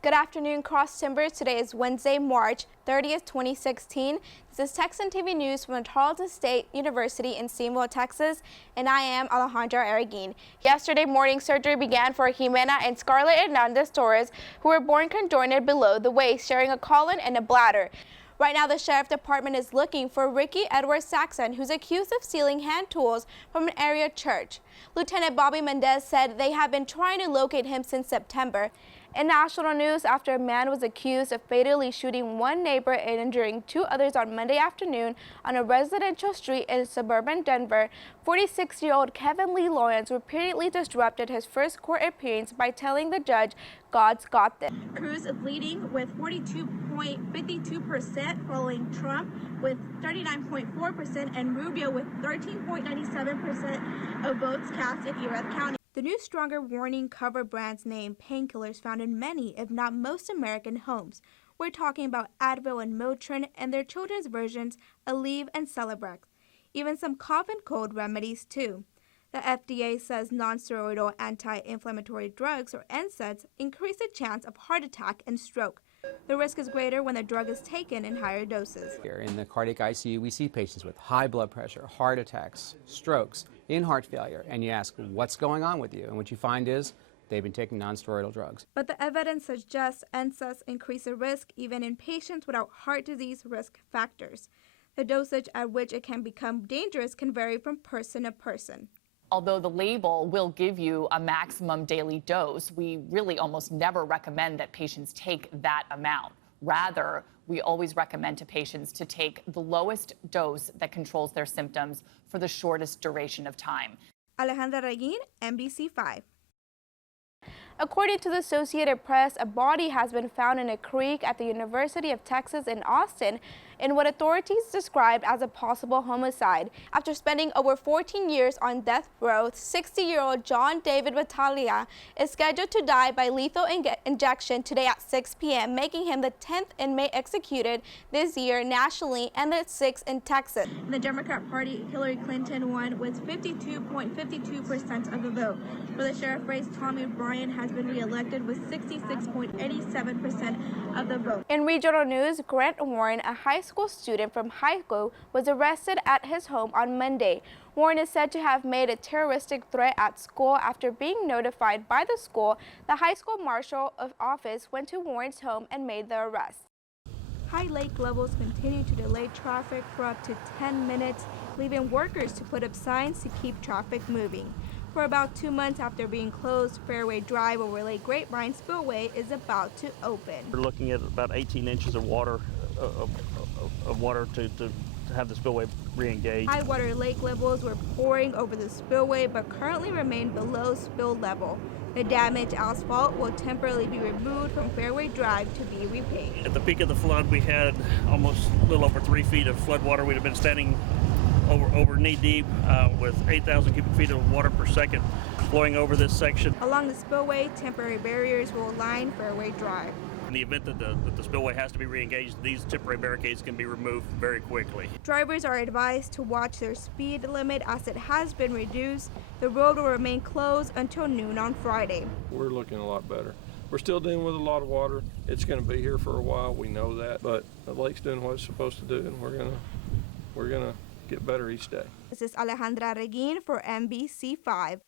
Good afternoon, Cross Timbers. Today is Wednesday, March 30th, 2016. This is Texan TV News from Tarleton State University in Seymour, Texas, and I am Alejandra Arreguin. Yesterday morning, surgery began for Jimena and Scarlett Hernandez Torres, who were born conjoined below the waist, sharing a colon and a bladder. Right now, the Sheriff Department is looking for Ricky Edward Saxon, who's accused of stealing hand tools from an area church. Lieutenant Bobby Mendez said they have been trying to locate him since September. In national news, after a man was accused of fatally shooting one neighbor and injuring two others on Monday afternoon on a residential street in suburban Denver, 46-year-old Kevin Lee Lawrence repeatedly disrupted his first court appearance by telling the judge, "God's got this." Cruz is leading with 42.52%, following Trump with 39.4% and Rubio with 13.97% of votes cast in Erath County. The new stronger warning cover brand's name painkillers found in many, if not most, American homes. We're talking about Advil and Motrin and their children's versions, Aleve and Celebrex. Even some cough and cold remedies too. The FDA says non-steroidal anti-inflammatory drugs, or NSAIDs, increase the chance of heart attack and stroke. The risk is greater when the drug is taken in higher doses. Here in the cardiac ICU, we see patients with high blood pressure, heart attacks, strokes, in heart failure, and you ask, what's going on with you? And what you find is they've been taking non-steroidal drugs. But the evidence suggests NSAIDs increase the risk even in patients without heart disease risk factors. The dosage at which it can become dangerous can vary from person to person. Although the label will give you a maximum daily dose, we really almost never recommend that patients take that amount. Rather, we always recommend to patients to take the lowest dose that controls their symptoms for the shortest duration of time. Alejandra Arreguin, NBC5. According to the Associated Press, a body has been found in a creek at the University of Texas in Austin in what authorities described as a possible homicide. After spending over 14 years on death row, 60-year-old John David Battaglia is scheduled to die by lethal injection today at 6 p.m., making him the 10th inmate executed this year nationally and the 6th in Texas. In the Democrat Party, Hillary Clinton won with 52.52% of the vote. For the sheriff race, Tommy Bryan has been reelected with 66.87% of the vote. In regional news, Grant Warren, a high school student from Haiku, was arrested at his home on Monday. Warren is said to have made a terroristic threat at school after being notified by the school. The high school marshal of office went to Warren's home and made the arrest. High lake levels continue to delay traffic for up to 10 minutes, leaving workers to put up signs to keep traffic moving. For about 2 months after being closed, Fairway Drive over Lake Grapevine Spillway is about to open. We're looking at about 18 inches of water to have the spillway re-engaged. High water lake levels were pouring over the spillway but currently remain below spill level. The damaged asphalt will temporarily be removed from Fairway Drive to be repaved. At the peak of the flood, we had almost a little over 3 feet of flood water. We'd have been standing over knee deep with 8,000 cubic feet of water per second flowing over this section. Along the spillway, temporary barriers will line Fairway Drive. In the event that the spillway has to be re-engaged, these temporary barricades can be removed very quickly. Drivers are advised to watch their speed limit as it has been reduced. The road will remain closed until noon on Friday. We're looking a lot better. We're still dealing with a lot of water. It's going to be here for a while, we know that, but the lake's doing what it's supposed to do, and we're gonna get better each day. This is Alejandra Arreguin for NBC5.